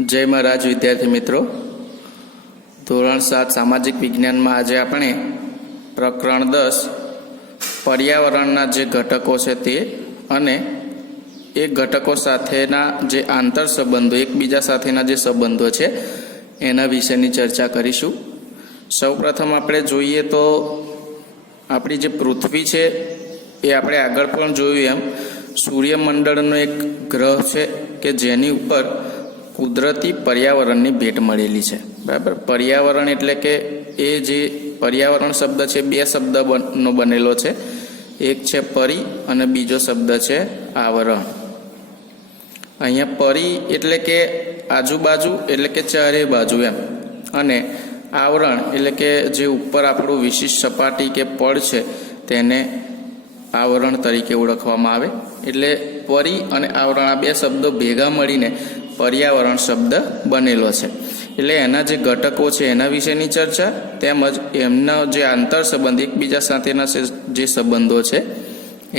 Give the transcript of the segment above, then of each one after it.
जय महाराज विद्यार्थी मित्रों, धोरण 7 सामाजिक विज्ञान में आज આપણે પ્રકરણ 10 पर्यावरणના જે ઘટકો છે તે અને એ ઘટકો સાથેના જે આંતર સંબંધો એકબીજા સાથેના જે સંબંધો છે એના વિશેની ચર્ચા કરીશું। સૌપ્રથમ આપણે જોઈએ તો આપણી જે પૃથ્વી છે એ આપણે આગળ પણ જોયું એમ સૂર્યમંડળનો એક ગ્રહ છે કે જેની ઉપર કુદરતી પર્યાવરણની ભેટ મળેલી છે। બરાબર, પર્યાવરણ એટલે કે એ જે પર્યાવરણ શબ્દ છે બે શબ્દનો બનેલો છે, એક છે પરી અને બીજો શબ્દ છે આવરણ। અહીંયા પરી એટલે કે આજુબાજુ એટલે કે ચારે બાજુ એમ, અને આવરણ એટલે કે જે ઉપર આપણું વિશિષ્ટ સપાટી કે પડ છે તેને આવરણ તરીકે ઓળખવામાં આવે। એટલે પરી અને આવરણ આ બે શબ્દો ભેગા મળીને પર્યાવરણ શબ્દ બનેલો છે। એટલે એના જે ઘટકો છે એના વિશેની ચર્ચા તેમજ એમના જે આંતર સંબંધ એકબીજા સાથેના જે સંબંધો છે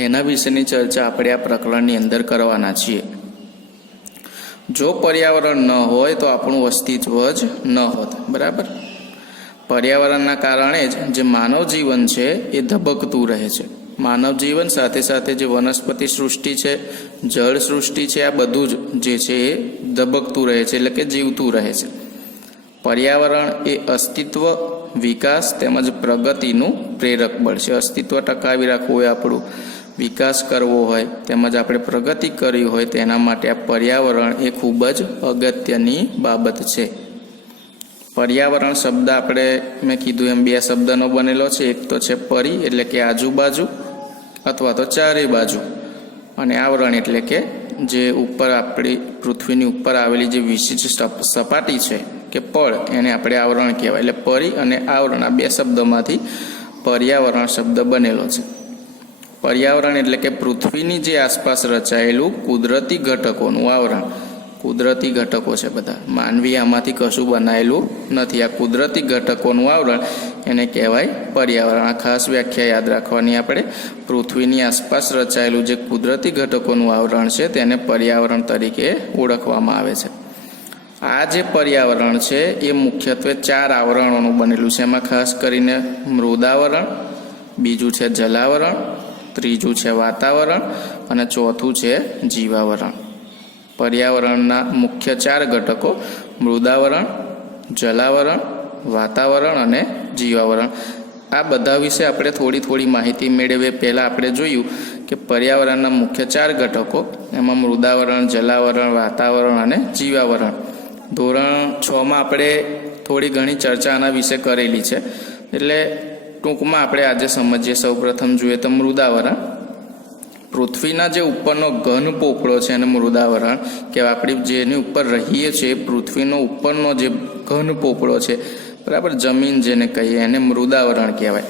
એના વિશેની ચર્ચા આપણે આ પ્રકરણની અંદર કરવાના છીએ। જો પર્યાવરણ ન હોય તો આપણું અસ્તિત્વ જ ન હોત। બરાબર, પર્યાવરણના કારણે જ જે માનવ જીવન છે એ ધબકતું રહે છે। માનવ જીવન સાથે સાથે જે વનસ્પતિ સૃષ્ટિ છે, જળ સૃષ્ટિ છે, આ બધું જ જે છે એ ધબકતું રહે છે, એટલે કે જીવતું રહે છે। પર્યાવરણ એ અસ્તિત્વ, વિકાસ તેમજ પ્રગતિનું પ્રેરક બળ છે। અસ્તિત્વ ટકાવી રાખવું હોય, આપણું વિકાસ કરવો હોય તેમજ આપણે પ્રગતિ કરવી હોય તેના માટે આ પર્યાવરણ એ ખૂબ જ અગત્યની બાબત છે। પર્યાવરણ શબ્દ આપણે મેં કીધું એમ બે શબ્દનો બનેલો છે, એક તો છે પરી એટલે કે આજુબાજુ અથવા તો ચારે બાજુ, અને આવરણ એટલે કે જે ઉપર આપણી પૃથ્વીની ઉપર આવેલી જે વિશિષ્ટ સપાટી છે કે પડ એને આપણે આવરણ કહેવાય। એટલે પરી અને આવરણ આ બે શબ્દોમાંથી પર્યાવરણ શબ્દ બનેલો છે। પર્યાવરણ એટલે કે પૃથ્વીની જે આસપાસ રચાયેલું કુદરતી ઘટકોનું આવરણ। કુદરતી ઘટકો છે બધા, માનવી આમાંથી કશું બનાવેલું નથી। આ કુદરતી ઘટકોનું આવરણ એને કહેવાય પર્યાવરણ। આ ખાસ વ્યાખ્યા યાદ રાખવાની આપણે, પૃથ્વીની આસપાસ રચાયેલું જે કુદરતી ઘટકોનું આવરણ છે તેને પર્યાવરણ તરીકે ઓળખવામાં આવે છે। આ જે પર્યાવરણ છે એ મુખ્યત્વે 4 આવરણોનું બનેલું છે। એમાં ખાસ કરીને મૃદાવરણ, બીજું છે જલાવરણ, ત્રીજું છે વાતાવરણ અને ચોથું છે જીવાવરણ। પર્યાવરણના મુખ્ય 4 ઘટકો મૃદાવરણ, જલાવરણ, વાતાવરણ અને જીવાવરણ। આ બધા વિશે આપણે થોડી માહિતી મેળવીએ। પહેલાં આપણે જોયું કે પર્યાવરણના મુખ્ય 4 ઘટકો, એમાં મૃદાવરણ, જલાવરણ, વાતાવરણ અને જીવાવરણ। ધોરણ 6માં આપણે થોડી ઘણી ચર્ચા આના વિશે કરેલી છે, એટલે ટૂંકમાં આપણે આજે સમજીએ। સૌપ્રથમ જોઈએ તો મૃદાવરણ। પૃથ્વીના જે ઉપરનો ઘન પોપડો છે એને મૃદાવરણ કહેવાય। આપણે જેની ઉપર રહીએ છીએ પૃથ્વીનો ઉપરનો જે ઘન પોપડો છે, બરાબર, જમીન જેને કહીએ એને મૃદાવરણ કહેવાય।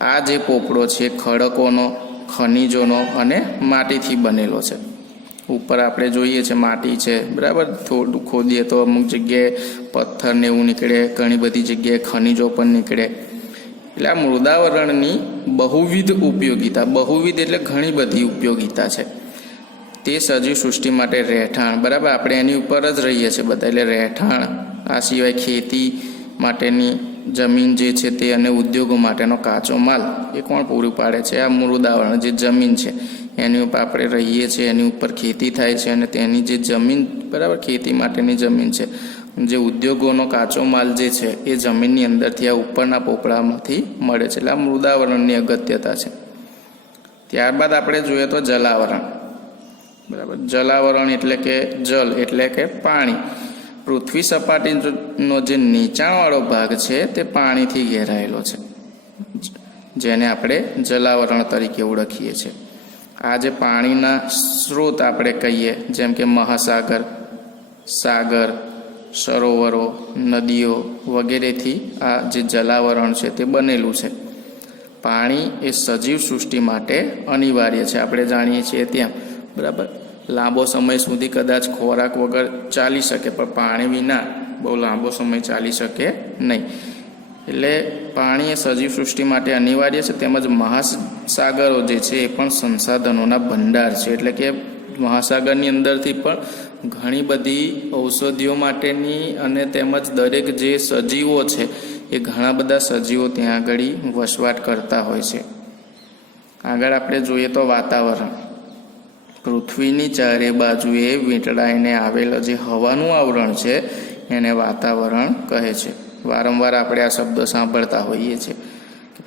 આ જે પોપડો છે ખડકોનો, ખનિજોનો અને માટીથી બનેલો છે। ઉપર આપણે જોઈએ છે માટી છે, બરાબર, થોડું ખોદીએ તો અમુક જગ્યાએ પથ્થર ને એવું નીકળે, ઘણી બધી જગ્યાએ ખનિજો પણ નીકળે। એટલે આ મૃદાવરણની બહુવિધ ઉપયોગિતા, બહુવિધ એટલે ઘણી બધી ઉપયોગિતા છે। તે સજીવ સૃષ્ટિ માટે રહેઠાણ, બરાબર, આપણે એની ઉપર જ રહીએ છીએ બધા, એટલે રહેઠાણ, આ સિવાય ખેતી માટેની જમીન જે છે તે અને ઉદ્યોગો માટેનો કાચો માલ એ કોણ પૂરું પાડે છે? આ મૃદાવરણ, જે જમીન છે એની ઉપર આપણે રહીએ છીએ, એની ઉપર ખેતી થાય છે અને તેની જે જમીન, બરાબર, ખેતી માટેની જમીન છે, જે ઉદ્યોગોનો કાચો માલ જે છે એ જમીનની અંદરથી આ ઉપરના પોપડામાંથી મળે છે। એટલે આ મૃદાવરણની અગત્યતા છે। ત્યારબાદ આપણે જોઈએ તો જલાવરણ, બરાબર। જલાવરણ એટલે કે જલ એટલે કે પાણી। પૃથ્વી સપાટીનો જે નીચાણવાળો ભાગ છે તે પાણીથી ઘેરાયેલો છે, જેને આપણે જલાવરણ તરીકે ઓળખીએ છીએ। આ જે પાણીના સ્ત્રોત આપણે કહીએ, જેમ કે મહાસાગર, સાગર, સરોવરો, નદીઓ વગેરેથી આ જે જલાવરણ છે તે બનેલું છે। પાણી એ સજીવ સૃષ્ટિ માટે અનિવાર્ય છે, આપણે જાણીએ છીએ ત્યાં, બરાબર। લાંબો સમય સુધી કદાચ ખોરાક વગર ચાલી શકે, પણ પાણી વિના બહુ લાંબો સમય ચાલી શકે નહીં। એટલે પાણી એ સજીવ સૃષ્ટિ માટે અનિવાર્ય છે। તેમજ મહાસાગરો જે છે એ પણ સંસાધનોના ભંડાર છે, એટલે કે મહાસાગરની અંદરથી પણ ઘણી બધી ઔષધિઓ માટેની અને તેમજ દરેક જે સજીવો છે એ ઘણા બધા સજીવો ત્યાં આગળ વસવાટ કરતા હોય છે. આગળ આપણે જોઈએ તો વાતાવરણ. પૃથ્વીની ચારે બાજુએ વીંટળાઈને આવેલ જે હવાનું આવરણ છે એને વાતાવરણ કહે છે. વારંવાર આપણે આ શબ્દ સાંભળતા હોઈએ છીએ.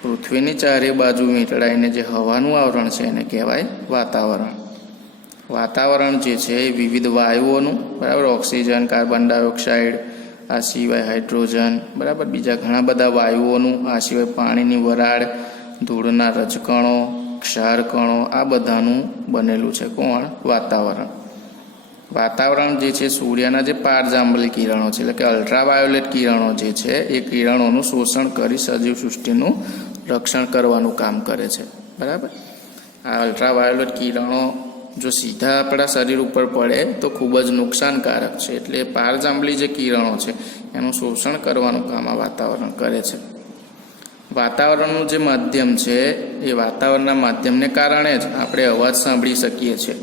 પૃથ્વીની ચારે બાજુ વીંટળાઈને જે હવાનું આવરણ છે એને કહેવાય વાતાવરણ. વાતાવરણ જે છે એ વિવિધ વાયુઓનું, બરાબર, ઓક્સિજન, કાર્બન ડાયોક્સાઇડ, આ સિવાય હાઇડ્રોજન, બરાબર, બીજા ઘણા બધા વાયુઓનું, આ સિવાય પાણીની વરાળ, ધૂળના રજકણો, ક્ષારકણો, આ બધાનું બનેલું છે કોણ? વાતાવરણ. વાતાવરણ જે છે સૂર્યના જે પારજાંબલી કિરણો છે એટલે કે અલ્ટ્રાવાયોલેટ કિરણો જે છે એ કિરણોનું શોષણ કરી સજીવ સૃષ્ટિનું રક્ષણ કરવાનું કામ કરે છે. બરાબર. આ અલ્ટ્રાવાયોલેટ કિરણો જો સીધા આપણા શરીર ઉપર પડે તો ખૂબ જ નુકસાનકારક છે. એટલે પારજાંબલી જે કિરણો છે એનું શોષણ કરવાનું કામ આ વાતાવરણ કરે છે. વાતાવરણનું જે માધ્યમ છે એ વાતાવરણના માધ્યમને કારણે જ આપણે અવાજ સાંભળી શકીએ છીએ.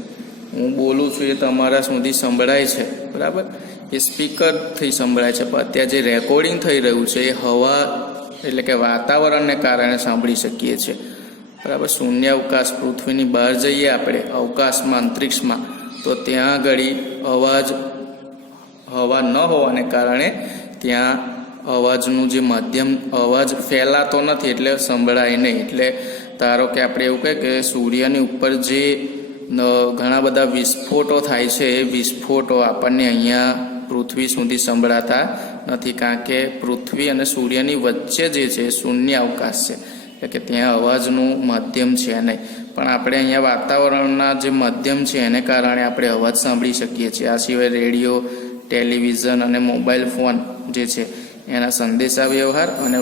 હું બોલું છું એ તમારા સુધી સંભળાય છે, બરાબર, એ સ્પીકરથી સંભળાય છે. પણ અત્યારે જે રેકોર્ડિંગ થઈ રહ્યું છે એ હવા એટલે કે વાતાવરણને કારણે સાંભળી શકીએ છીએ. બરાબર. શૂન્ય અવકાશ, પૃથ્વીની બહાર જઈએ આપણે અવકાશમાં, અંતરિક્ષમાં, તો ત્યાં આગળ અવાજ, હવા ન હોવાને કારણે ત્યાં અવાજનું જે માધ્યમ, અવાજ ફેલાતો નથી એટલે સંભળાય નહીં. એટલે ધારો કે આપણે એવું કહે કે સૂર્યની ઉપર જે ઘણા બધા વિસ્ફોટો થાય છે એ વિસ્ફોટો આપણને અહીંયા પૃથ્વી સુધી સંભળાતા નથી, કારણ કે પૃથ્વી અને સૂર્યની વચ્ચે જે છે શૂન્ય અવકાશ છે, એટલે કે ત્યાં અવાજનું માધ્યમ છે નહીં. પણ આપણે અહીંયા વાતાવરણના જે માધ્યમ છે એને કારણે આપણે અવાજ સાંભળી શકીએ છીએ. આ સિવાય રેડિયો, ટેલિવિઝન અને મોબાઈલ ફોન જે છે એના સંદેશા વ્યવહાર અને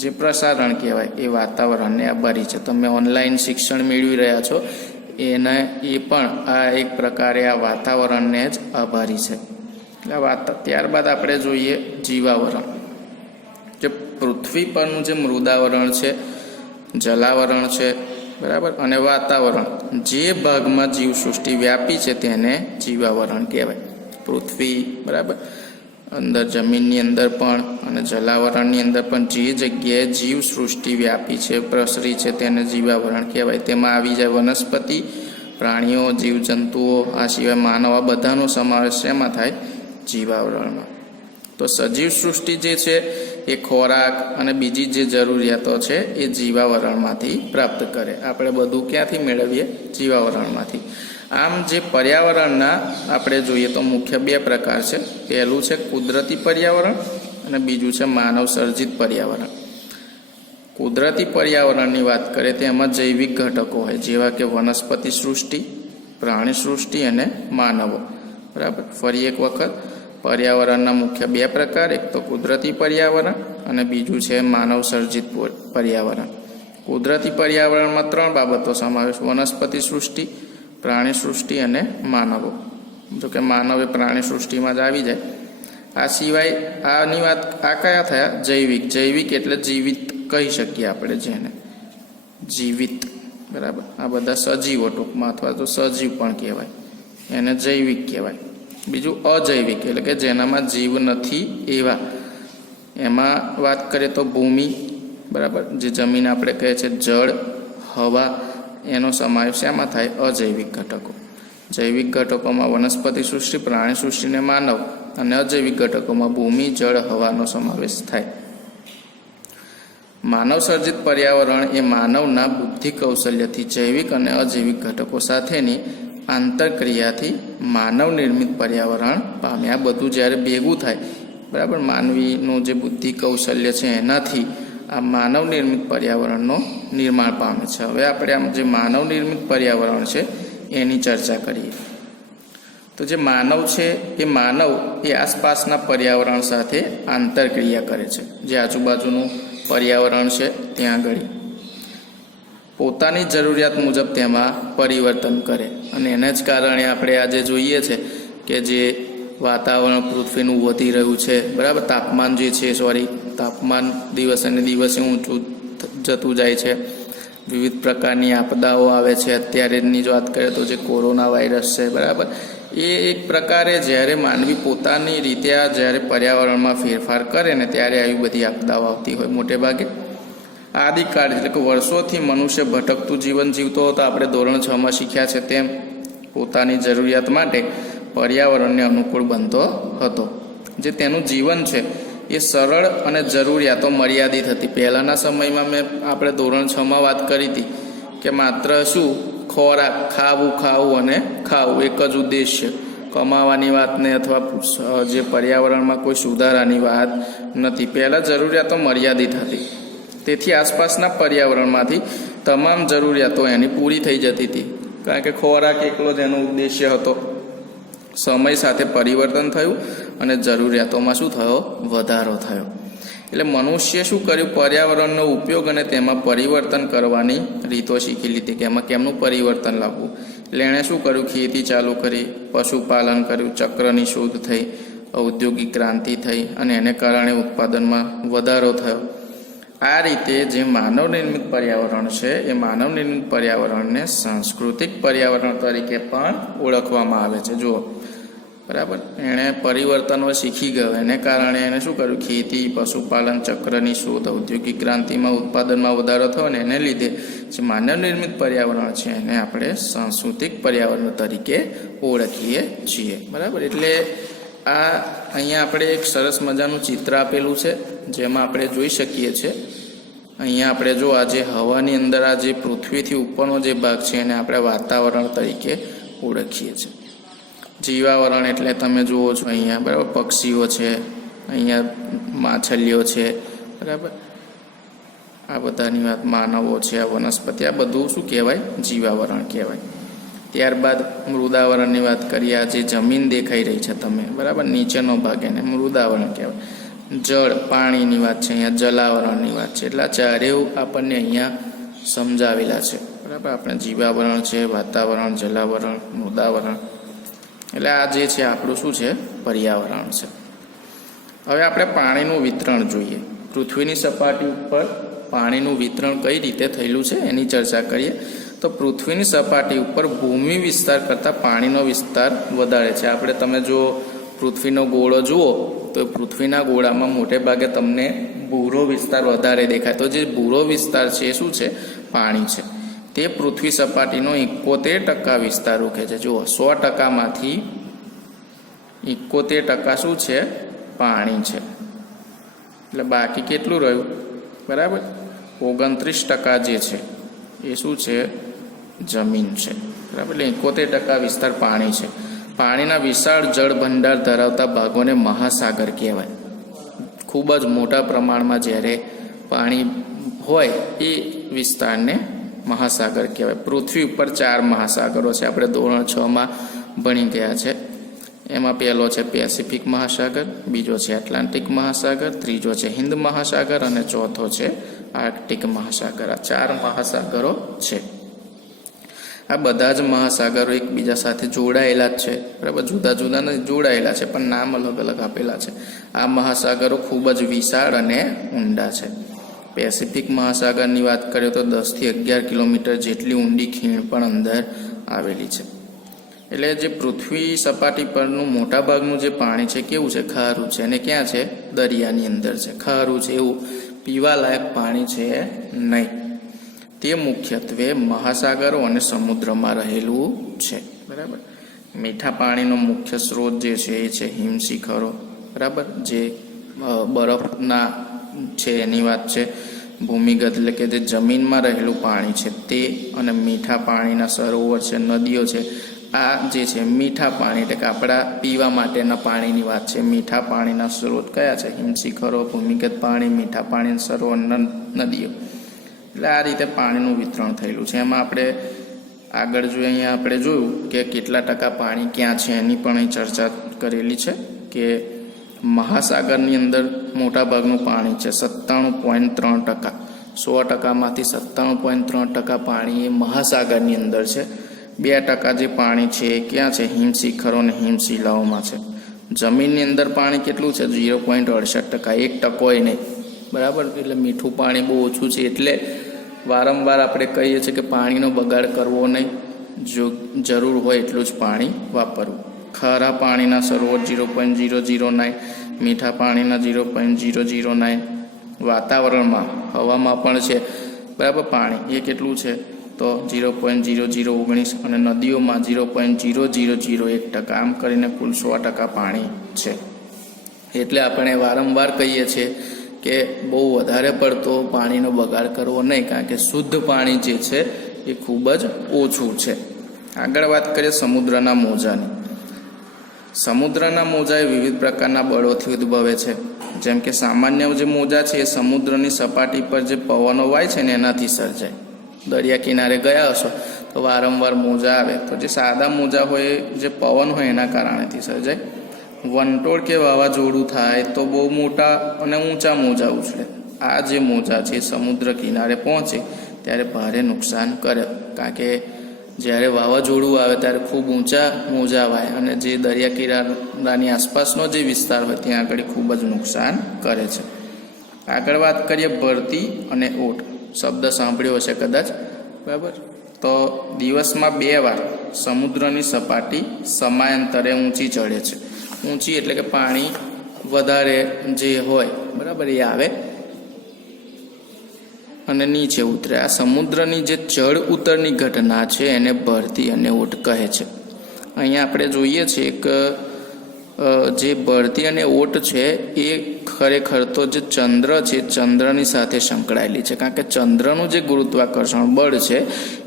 જે પ્રસારણ કહેવાય એ વાતાવરણને આભારી છે. તમે ઓનલાઈન શિક્ષણ મેળવી રહ્યા છો એ પણ આ એક પ્રકારે આ વાતાવરણને જ આભારી છે. એટલે ત્યારબાદ આપણે જોઈએ જીવાવરણ. જે પૃથ્વી પરનું જે મૃદાવરણ છે, જલાવરણ છે, બરાબર, અને વાતાવરણ, જે ભાગમાં જીવસૃષ્ટિ વ્યાપી છે તેને જીવાવરણ કહેવાય. પૃથ્વી, બરાબર, અંદર જમીનની અંદર પણ અને જલાવરણની અંદર પણ જે જગ્યાએ જીવસૃષ્ટિ વ્યાપી છે, પ્રસરી છે તેને જીવાવરણ કહેવાય. તેમાં આવી જાય વનસ્પતિ, પ્રાણીઓ, જીવજંતુઓ, આ સિવાય માનવ, આ બધાનો સમાવેશ શેમાં થાય? જીવાવરણમાં. તો સજીવ સૃષ્ટિ જે છે એ ખોરાક અને બીજી જે જરૂરિયાતો છે એ જીવાવરણમાંથી પ્રાપ્ત કરે. આપણે બધું ક્યાંથી મેળવીએ? જીવાવરણમાંથી. આમ જે પર્યાવરણના આપણે જોઈએ તો મુખ્ય બે પ્રકાર છે. પહેલું છે કુદરતી પર્યાવરણ અને બીજું છે માનવ સર્જિત પર્યાવરણ. કુદરતી પર્યાવરણની વાત કરીએ તો એમાં જૈવિક ઘટકો હોય, જેવા કે વનસ્પતિ સૃષ્ટિ, પ્રાણી સૃષ્ટિ અને માનવો. બરાબર. ફરી એક વખત, પર્યાવરણના મુખ્ય બે પ્રકાર, એક તો કુદરતી પર્યાવરણ અને બીજું છે માનવ સર્જિત પર્યાવરણ. કુદરતી પર્યાવરણમાં ત્રણ બાબતો સમાવેશ: વનસ્પતિ સૃષ્ટિ, પ્રાણી સૃષ્ટિ અને માનવો. જો કે માનવ એ પ્રાણી સૃષ્ટિમાં જ આવી જાય. આ સિવાય આની વાત આ કયા થયા? જૈવિક. જૈવિક એટલે જીવિત કહી શકીએ આપણે જેને, જીવિત, બરાબર. આ બધા સજીવો ટૂંકમાં, અથવા તો સજીવ પણ કહેવાય, એને જૈવિક કહેવાય. બીજું અજૈવિક એટલે કે જેનામાં જીવ નથી એવા. એમાં વાત કરીએ તો ભૂમિ, બરાબર, જે જમીન આપણે કહે છે, જળ, હવા, એનો સમાવેશ એમાં થાય? અજૈવિક ઘટકો. જૈવિક ઘટકોમાં વનસ્પતિ સૃષ્ટિ, પ્રાણી સૃષ્ટિ અને માનવ, અને અજૈવિક ઘટકોમાં ભૂમિ, જળ, હવાનો સમાવેશ થાય. માનવ સર્જિત પર્યાવરણ એ માનવના બુદ્ધિ કૌશલ્યથી જૈવિક અને અજૈવિક ઘટકો સાથેની આંતરક્રિયાથી માનવ નિર્મિત પર્યાવરણ પામે. આ બધું જ્યારે ભેગું થાય, બરાબર, માનવીનું જે બુદ્ધિ કૌશલ્ય છે એનાથી આ માનવ નિર્મિત પર્યાવરણનું નિર્માણ પામે છે. હવે આપણે આમ જે માનવ નિર્મિત પર્યાવરણ છે એની ચર્ચા કરીએ. તો જે માનવ છે એ માનવ એ આસપાસના પર્યાવરણ સાથે આંતરક્રિયા કરે છે. જે આજુબાજુનું પર્યાવરણ છે ત્યાં આગળ પોતાની જરૂરિયાત મુજબ તેમાં પરિવર્તન કરે. અને એને જ કારણે આપણે આજે જોઈએ છે કે જે વાતાવરણ પૃથ્વીનું વધી રહ્યું છે, બરાબર, તાપમાન જે છે, તાપમાન દિવસે ને દિવસે ઊંચું જતું જાય છે. વિવિધ પ્રકારની આપદાઓ આવે છે. અત્યારેની જ વાત કરીએ તો જે કોરોના વાયરસ છે, બરાબર, એ એક પ્રકારે જ્યારે માનવી પોતાની રીતે જ્યારે પર્યાવરણમાં ફેરફાર કરે ને ત્યારે આવી બધી આપદાઓ આવતી હોય મોટે ભાગે. આદિકાળ એટલે કે વર્ષોથી મનુષ્ય ભટકતું જીવન જીવતો હતો. આપણે ધોરણ 6માં શીખ્યા છે તેમ પોતાની જરૂરિયાત માટે પર્યાવરણને અનુકૂળ બનતો હતો. જે તેનું જીવન છે એ સરળ અને જરૂરિયાતો મર્યાદિત હતી. પહેલાંના સમયમાં આપણે ધોરણ 6માં વાત કરી હતી કે માત્ર શું ખોરાક, ખાવું અને ખાવું, એક જ ઉદ્દેશ્ય. કમાવાની વાતને અથવા જે પર્યાવરણમાં કોઈ સુધારાની વાત નથી. પહેલાં જરૂરિયાતો મર્યાદિત હતી, તેથી આસપાસના પર્યાવરણમાંથી તમામ જરૂરિયાતો એની પૂરી થઈ જતી હતી, કારણ કે ખોરાક એકલો જ એનો ઉદ્દેશ્ય હતો. સમય સાથે પરિવર્તન થયું અને જરૂરિયાતોમાં શું થયો? વધારો થયો. એટલે મનુષ્ય શું કર્યું? પર્યાવરણનો ઉપયોગ અને તેમાં પરિવર્તન કરવાની રીતો શીખી લીધી કે એમાં કેમનું પરિવર્તન લાવવું. એટલે એણે શું કર્યું? ખેતી ચાલુ કરી, પશુપાલન કર્યું, ચક્રની શોધ થઈ, ઔદ્યોગિક ક્રાંતિ થઈ અને એને કારણે ઉત્પાદનમાં વધારો થયો. આ રીતે જે માનવ નિર્મિત પર્યાવરણ છે એ માનવ નિર્મિત પર્યાવરણને સાંસ્કૃતિક પર્યાવરણ તરીકે પણ ઓળખવામાં આવે છે. જુઓ, બરાબર, એણે પરિવર્તનો શીખી ગયો, એને કારણે એને શું કર્યું? ખેતી, પશુપાલન, ચક્રની શોધ, ઔદ્યોગિક ક્રાંતિમાં ઉત્પાદનમાં વધારો થયો અને એને લીધે જે માનવ નિર્મિત પર્યાવરણ છે એને આપણે સાંસ્કૃતિક પર્યાવરણ તરીકે ઓળખીએ છીએ. બરાબર, એટલે આ અહીંયા આપણે એક સરસ મજાનું ચિત્ર આપેલું છે જેમાં આપણે જોઈ શકીએ છીએ. અહીંયા આપણે જો આ જે હવાની અંદર આ જે પૃથ્વીથી ઉપરનો જે ભાગ છે એને આપણે વાતાવરણ તરીકે ઓળખીએ છીએ. જીવાવરણ એટલે તમે જુઓ છો અહીંયા, બરાબર, પક્ષીઓ છે, અહીંયા માછલીઓ છે, બરાબર, આ બધાની વાત, માનવો છે, આ વનસ્પતિ, આ બધું શું કહેવાય? જીવાવરણ કહેવાય. ત્યારબાદ મૃદાવરણની વાત કરીએ. આ જે જમીન દેખાઈ રહી છે તમે, બરાબર, નીચેનો ભાગ એને મૃદાવરણ કહેવાય. જળ, પાણીની વાત છે, અહીંયા જલાવરણની વાત છે. એટલે આ ચારેય આપણને અહીંયા સમજાવેલા છે, બરાબર. આપણે જીવાવરણ છે, વાતાવરણ, જલાવરણ, મૃદાવરણ, એટલે આ જે છે આપણું શું છે? પર્યાવરણ છે. હવે આપણે પાણીનું વિતરણ જોઈએ. પૃથ્વીની સપાટી ઉપર પાણીનું વિતરણ કઈ રીતે થયેલું છે એની ચર્ચા કરીએ. તો પૃથ્વીની સપાટી ઉપર ભૂમિ વિસ્તાર કરતાં પાણીનો વિસ્તાર વધારે છે. આપણે તમે જો પૃથ્વીનો ગોળો જુઓ તો પૃથ્વીના ગોળામાં મોટે ભાગે તમને ભૂરો વિસ્તાર વધારે દેખાય. તો જે ભૂરો વિસ્તાર છે એ શું છે? પાણી છે. તે પૃથ્વી સપાટીનો 71% વિસ્તાર રોકે છે. જુઓ, 100%માંથી 71% શું છે? પાણી છે. એટલે બાકી કેટલું રહ્યું? બરાબર, 29% જે છે એ શું છે? જમીન છે. બરાબર, એટલે 71% વિસ્તાર પાણી છે. પાણીના વિશાળ જળ ભંડાર ધરાવતા ભાગોને મહાસાગર કહેવાય. ખૂબ જ મોટા પ્રમાણમાં જ્યારે પાણી હોય એ વિસ્તારને મહાસાગર કહેવાય. પૃથ્વી ઉપર 4 મહાસાગરો છે. આપણે ધોરણ 6માં ભણી ગયા છે. એમાં પહેલો છે પેસિફિક મહાસાગર, બીજો છે એટલાન્ટિક મહાસાગર, ત્રીજો છે હિન્દ મહાસાગર અને ચોથો છે આર્કટિક મહાસાગર. આ 4 મહાસાગરો છે. આ બધા જ મહાસાગરો એકબીજા સાથે જોડાયેલા જ છે, બરાબર. જુદા જુદા નથી, જોડાયેલા છે, પણ નામ અલગ અલગ આપેલા છે. આ મહાસાગરો ખૂબ જ વિશાળ અને ઊંડા છે. પેસિફિક મહાસાગરની વાત કરીએ તો 10 થી 11 કિલોમીટર જેટલી ઊંડી ખીણ પણ અંદર આવેલી છે. એટલે જે પૃથ્વી સપાટી પરનું મોટાભાગનું જે પાણી છે કેવું છે? ખારું છે. અને ક્યાં છે? દરિયાની અંદર છે. ખારું છે, એવું પીવાલાયક પાણી છે નહીં. તે મુખ્યત્વે મહાસાગરો અને સમુદ્રમાં રહેલું છે, બરાબર. મીઠા પાણીનો મુખ્ય સ્ત્રોત જે છે એ છે હિમશિખરો, બરાબર, જે બરફના છે એની વાત છે. ભૂમિગત એટલે કે જે જમીનમાં રહેલું પાણી છે તે, અને મીઠા પાણીના સરોવર છે, નદીઓ છે. આ જે છે મીઠા પાણી એટલે કે આપણા પીવા માટેના પાણીની વાત છે. મીઠા પાણીના સ્ત્રોત કયા છે? હિમશિખરો, ભૂમિગત પાણી, મીઠા પાણી સરોવર, નદીઓ. એટલે આ રીતે પાણીનું વિતરણ થયેલું છે. એમાં આપણે આગળ જોઈએ, અહીંયા આપણે જોયું કે કેટલા ટકા પાણી ક્યાં છે એની પણ અહીં ચર્ચા કરેલી છે કે મહાસાગરની અંદર મોટાભાગનું પાણી છે 97.3%. 100%માંથી 97.3% પાણી એ મહાસાગરની અંદર છે. 2% જે પાણી છે એ ક્યાં છે? હિમશિખરો અને હિમશિલાઓમાં છે. જમીનની અંદર પાણી કેટલું છે? 0.68%, 1% નહીં, બરાબર. એટલે મીઠું પાણી બહુ ઓછું છે. એટલે વારંવાર આપણે કહીએ છીએ કે પાણીનો બગાડ કરવો નહીં, જો જરૂર હોય એટલું જ પાણી વાપરવું. ખારા પાણીના સરોવર 0.009, મીઠા પાણીના 0.009, વાતાવરણમાં હવામાં પણ છે બરાબર પાણી, એ કેટલું છે તો 0.0019 અને નદીઓમાં 0.0001%. આમ કરીને કુલ 100% પાણી છે. એટલે આપણે વારંવાર કહીએ છીએ કે બહુ વધારે પડતો પાણીનો બગાડ કરવો નહીં, કારણ કે શુદ્ધ પાણી જે છે એ ખૂબ જ ઓછું છે. આગળ વાત કરીએ સમુદ્રના મોજાની. સમુદ્રના મોજા એ વિવિધ પ્રકારના બળોથી ઉદ્ભવે છે. જેમ કે સામાન્ય જે મોજા છે એ સમુદ્રની સપાટી પર જે પવનો વાય છે ને એનાથી સર્જાય. દરિયા કિનારે ગયા હશો તો વારંવાર મોજા આવે, તો જે સાદા મોજા હોય જે પવન હોય એના કારણેથી સર્જાય. વંટોળ કે વાવાઝોડું થાય તો બહુ મોટા અને ઊંચા મોજા ઉછળે. આ જે મોજા છે સમુદ્ર કિનારે પહોંચે ત્યારે ભારે નુકસાન કરે, કારણ કે જ્યારે વાવાઝોડું આવે ત્યારે ખૂબ ઊંચા મોજા વાય અને જે દરિયા કિનારાની આસપાસનો જે વિસ્તાર હોય ત્યાં આગળ ખૂબ જ નુકસાન કરે છે. આગળ વાત કરીએ ભરતી અને ઓટ. શબ્દ સાંભળ્યો હશે કદાચ, બરાબર. તો દિવસમાં 2 વાર સમુદ્રની સપાટી સમયાંતરે ઊંચી ચડે છે. ઊંચી એટલે કે પાણી વધારે જે હોય બરાબર એ આવે અને નીચે ઉતરે. આ સમુદ્રની જે ચડ ઉતરની ઘટના છે એને ભરતી અને ઓટ કહે છે. અહીંયા આપણે જોઈએ છીએ કે જે ભરતી અને ઓટ છે એ ખરેખર તો જે ચંદ્ર છે ચંદ્રની સાથે સંકળાયેલી છે, કારણ કે ચંદ્રનું જે ગુરુત્વાકર્ષણ બળ છે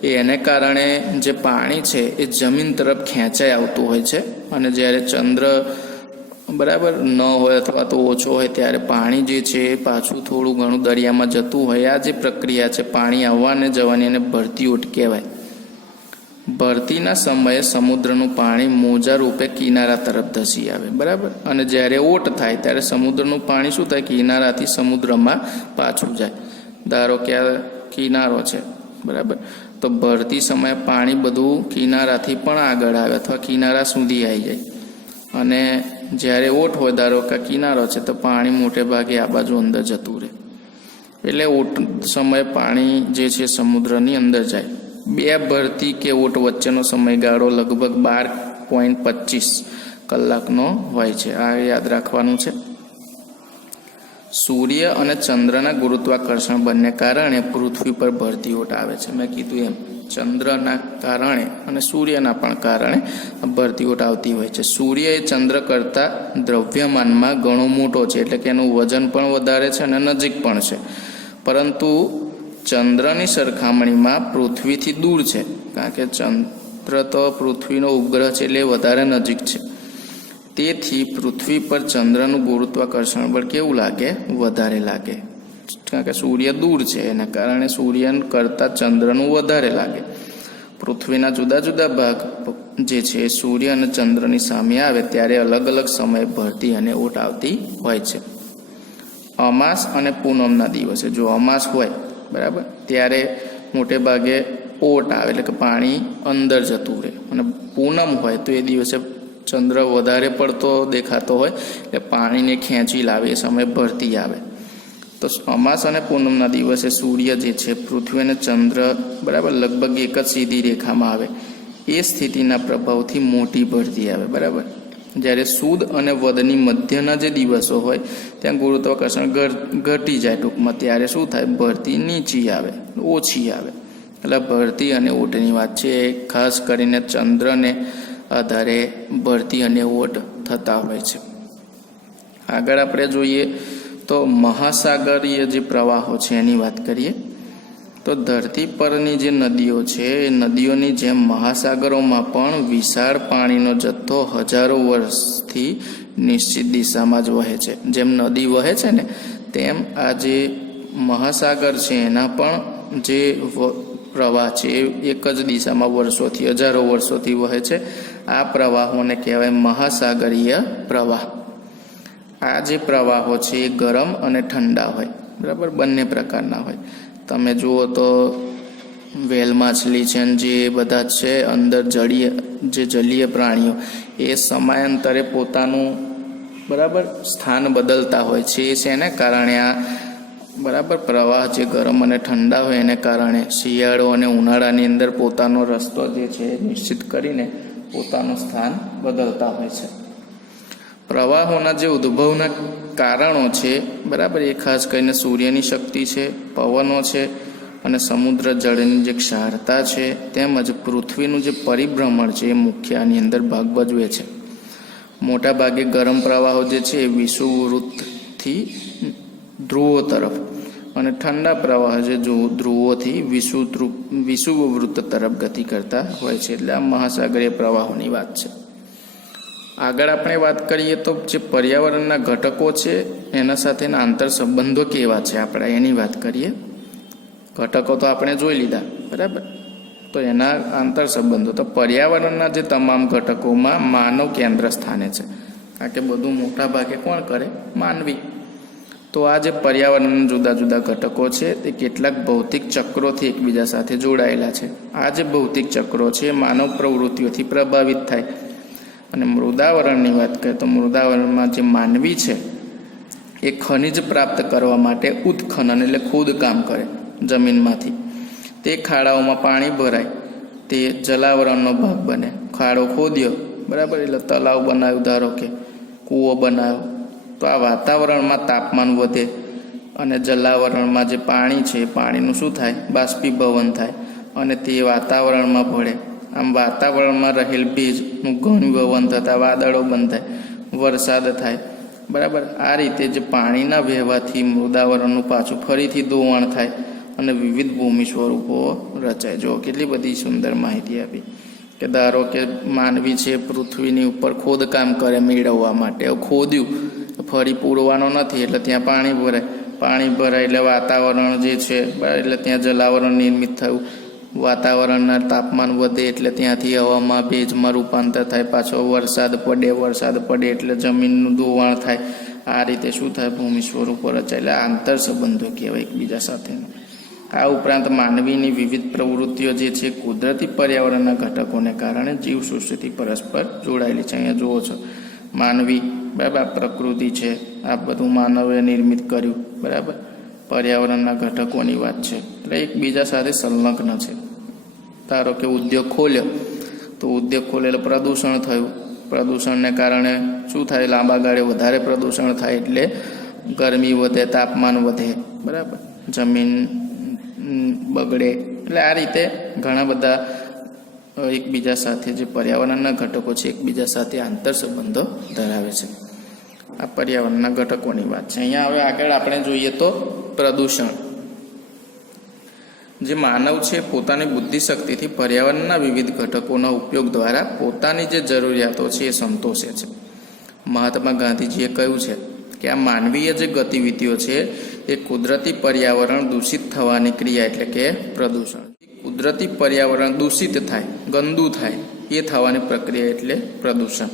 એ એને કારણે જે પાણી છે એ જમીન તરફ ખેંચાઈ આવતું હોય છે અને જ્યારે ચંદ્ર બરાબર ન હોય અથવા તો ઓછો હોય ત્યારે પાણી જે છે એ પાછું થોડું ઘણું દરિયામાં જતું હોય. આ જે પ્રક્રિયા છે પાણી આવવાને જવાની એને ભરતી ઓટ કહેવાય. ભરતીના સમયે સમુદ્રનું પાણી મોજા રૂપે કિનારા તરફ ધસી આવે બરાબર, અને જ્યારે ઓટ થાય ત્યારે સમુદ્રનું પાણી શું થાય કિનારાથી સમુદ્રમાં પાછું જાય. ધારો કે આ કિનારો છે બરાબર, તો ભરતી સમયે પાણી બધું કિનારાથી પણ આગળ આવે અથવા કિનારા સુધી આવી જાય, અને જ્યારે ઓટ હોય ધારો કે કિનારો છે તો પાણી મોટે ભાગે આ બાજુ અંદર જતું રહે. એટલે ઓટ સમયે પાણી જે છે સમુદ્રની અંદર જાય. 2 ભરતી કે ઓટ વચ્ચેનો સમયગાળો લગભગ 12.25 કલાકનો હોય છે. આ યાદ રાખવાનું છે. સૂર્ય અને ચંદ્રના ગુરુત્વાકર્ષણ બંને કારણે પૃથ્વી પર ભરતી ઓટ આવે છે. મેં કીધું એમ ચંદ્રના કારણે અને સૂર્યના પણ કારણે ભરતી ઓટ આવતી હોય છે. સૂર્ય એ ચંદ્ર કરતાં દ્રવ્યમાનમાં ઘણો મોટો છે, એટલે કે એનું વજન પણ વધારે છે અને નજીક પણ છે, પરંતુ ચંદ્રની સરખામણીમાં પૃથ્વીથી દૂર છે, કારણ કે ચંદ્ર તો પૃથ્વીનો ઉપગ્રહ છે એટલે વધારે નજીક છે. તેથી પૃથ્વી પર ચંદ્રનું ગુરુત્વાકર્ષણ બળ કેવું લાગે? વધારે લાગે, કારણ કે સૂર્ય દૂર છે એના કારણે સૂર્ય કરતાં ચંદ્રનું વધારે લાગે. પૃથ્વીના જુદા જુદા ભાગ જે છે સૂર્ય અને ચંદ્રની સામે આવે ત્યારે અલગ અલગ સમયે ભરતી અને ઓટ આવતી હોય છે. અમાસ અને પૂનમના દિવસે, જો અમાસ હોય બરાબર ત્યારે મોટે ભાગે ઓટ આવે એટલે કે પાણી અંદર જતું રહે, અને પૂનમ હોય તો એ દિવસે ચંદ્ર વધારે પડતો દેખાતો હોય એટલે પાણીને ખેંચી લાવે, એ સમયે ભરતી આવે. તો અમાસ અને પૂનમના દિવસે સૂર્ય જે છે પૃથ્વી અને ચંદ્ર બરાબર લગભગ એક જ સીધી રેખામાં આવે, એ સ્થિતિના પ્રભાવથી મોટી ભરતી આવે બરાબર. જ્યારે સુદ અને વદની મધ્યના જે દિવસો હોય ત્યાં ગુરુત્વાકર્ષણ ઘટી જાય ટૂંકમાં, ત્યારે શું થાય? ભરતી નીચી આવે, ઓછી આવે. એટલે ભરતી અને ઓટની વાત છે. ખાસ કરીને ચંદ્રને આધારે ભરતી અને ઓટ થતા હોય છે. આગળ આપણે જોઈએ તો મહાસાગરીય જે પ્રવાહો છે એની વાત કરીએ તો ધરતી પરની જે નદીઓ છે એ નદીઓની જેમ મહાસાગરોમાં પણ વિશાળ પાણીનો જથ્થો હજારો વર્ષથી નિશ્ચિત દિશામાં જ વહે છે. જેમ નદી વહે છે ને તેમ આ જે મહાસાગર છે એના પણ જે પ્રવાહ છે એ એક જ દિશામાં વર્ષોથી હજારો વર્ષોથી વહે છે. આ પ્રવાહોને કહેવાય મહાસાગરીય પ્રવાહ. આ જે પ્રવાહો છે એ ગરમ અને ઠંડા હોય બરાબર, બંને પ્રકારના હોય. તમે જુઓ તો વેલ માછલી છે જે બધા છે અંદર જલીય પ્રાણીઓ એ સમયાંતરે પોતાનું બરાબર સ્થાન બદલતા હોય છે. એ શેને કારણે? આ બરાબર પ્રવાહ જે ગરમ અને ઠંડા હોય એને કારણે શિયાળો અને ઉનાળાની અંદર પોતાનો રસ્તો જે છે નિશ્ચિત કરીને પોતાનું સ્થાન બદલતા હોય છે. પ્રવાહોના જે ઉદ્ભવના કારણો છે બરાબર એ ખાસ કરીને સૂર્યની શક્તિ છે, પવનો છે અને સમુદ્ર જળની જે ક્ષારતા છે તેમજ પૃથ્વીનું જે પરિભ્રમણ છે એ મુખ્ય આની અંદર ભાગ ભજવે છે. મોટા ભાગે ગરમ પ્રવાહો જે છે એ વિષુવવૃત્તથી ધ્રુવો તરફ અને ઠંડા પ્રવાહ જે ધ્રુવોથી વિષુવવૃત્ત તરફ ગતિ કરતા હોય છે. એટલે આ મહાસાગરીય પ્રવાહોની વાત છે. આગળ આપણે વાત કરીએ તો જે પર્યાવરણના ઘટકો છે એના સાથેના આંતર સંબંધો કેવા છે આપણે એની વાત કરીએ. ઘટકો તો આપણે જોઈ લીધા બરાબર, તો એના આંતર સંબંધો તો પર્યાવરણના જે તમામ ઘટકોમાં માનવ કેન્દ્ર સ્થાને છે, કારણ કે બધું મોટા ભાગે કોણ કરે? માનવી. તો આ જે પર્યાવરણના જુદા જુદા ઘટકો છે તે કેટલાક ભૌતિક ચક્રોથી એકબીજા સાથે જોડાયેલા છે. આ જે ભૌતિક ચક્રો છે એ માનવ પ્રવૃત્તિઓથી પ્રભાવિત થાય. અને મૃદાવરણની વાત કરીએ તો મૃદાવરણમાં જે માનવી છે એ ખનિજ પ્રાપ્ત કરવા માટે ઉત્ખનન એટલે ખોદકામ કરે જમીનમાંથી. તે ખાડાઓમાં પાણી ભરાય, તે જલાવરણનો ભાગ બને. ખાડો ખોદ્યો બરાબર, એટલે તલાવ બનાવ્યું, ધારો કે કૂવો બનાવ્યો, તો આ વાતાવરણમાં તાપમાન વધે અને જલાવરણમાં જે પાણી છે એ પાણીનું શું થાય? બાષ્પીભવન થાય અને તે વાતાવરણમાં ભળે. આમ વાતાવરણમાં રહેલ ભેજનું ઘનીભવન થતાં વાદળો બંધાય, વરસાદ થાય બરાબર. આ રીતે જે પાણીના વહેવાથી મૃદાવરણનું પાછું ફરીથી ધોવાણ થાય અને વિવિધ ભૂમિ સ્વરૂપો રચાય. જો કેટલી બધી સુંદર માહિતી આપી કે ધારો કે માનવી છે પૃથ્વીની ઉપર ખોદકામ કરે મેળવવા માટે. ખોદ્યું ફરી પૂરવાનો નથી એટલે ત્યાં પાણી ભરાય. પાણી ભરાય એટલે વાતાવરણ જે છે એટલે ત્યાં જલાવરણ નિર્મિત થયું. વાતાવરણના તાપમાન વધે એટલે ત્યાંથી હવામાં ભેજમાં રૂપાંતર થાય. પાછો વરસાદ પડે એટલે જમીનનું ધોવાણ થાય. આ રીતે શું થાય? ભૂમિ સ્વરૂપો રચાય. એટલે આંતર સંબંધો કહેવાય એકબીજા સાથેનો. આ ઉપરાંત માનવીની વિવિધ પ્રવૃત્તિઓ જે છે કુદરતી પર્યાવરણના ઘટકોને કારણે જીવસૃષ્ટિથી પરસ્પર જોડાયેલી છે. અહીંયા જુઓ છો માનવી બરાબર, પ્રકૃતિ છે, આ બધું માનવે નિર્મિત કર્યું બરાબર. પર્યાવરણના ઘટકોની વાત છે એટલે એકબીજા સાથે સંલગ્ન છે. ધારો કે ઉદ્યોગ ખોલ્યો તો ઉદ્યોગ ખોલેલો પ્રદૂષણ થયું. પ્રદૂષણને કારણે શું થાય? લાંબા ગાળે વધારે પ્રદૂષણ થાય એટલે ગરમી વધે, તાપમાન વધે બરાબર, જમીન બગડે. એટલે આ રીતે ઘણા બધા એકબીજા સાથે જે પર્યાવરણના ઘટકો છે એકબીજા સાથે આંતર સંબંધો ધરાવે છે. આ પર્યાવરણના ઘટકોની વાત છે. અહીંયા હવે આગળ આપણે જોઈએ તો પ્રદૂષણ. જે માનવ છે પોતાની બુદ્ધિશક્તિથી પર્યાવરણના વિવિધ ઘટકોના ઉપયોગ દ્વારા પોતાની જે જરૂરિયાતો છે એ સંતોષે છે. મહાત્મા ગાંધીજીએ કહ્યું છે કે આ માનવીય જે ગતિવિધિઓ છે એ કુદરતી પર્યાવરણ દૂષિત થવાની ક્રિયા એટલે કે પ્રદૂષણ. કુદરતી પર્યાવરણ દૂષિત થાય, ગંદુ થાય એ થવાની પ્રક્રિયા એટલે પ્રદૂષણ.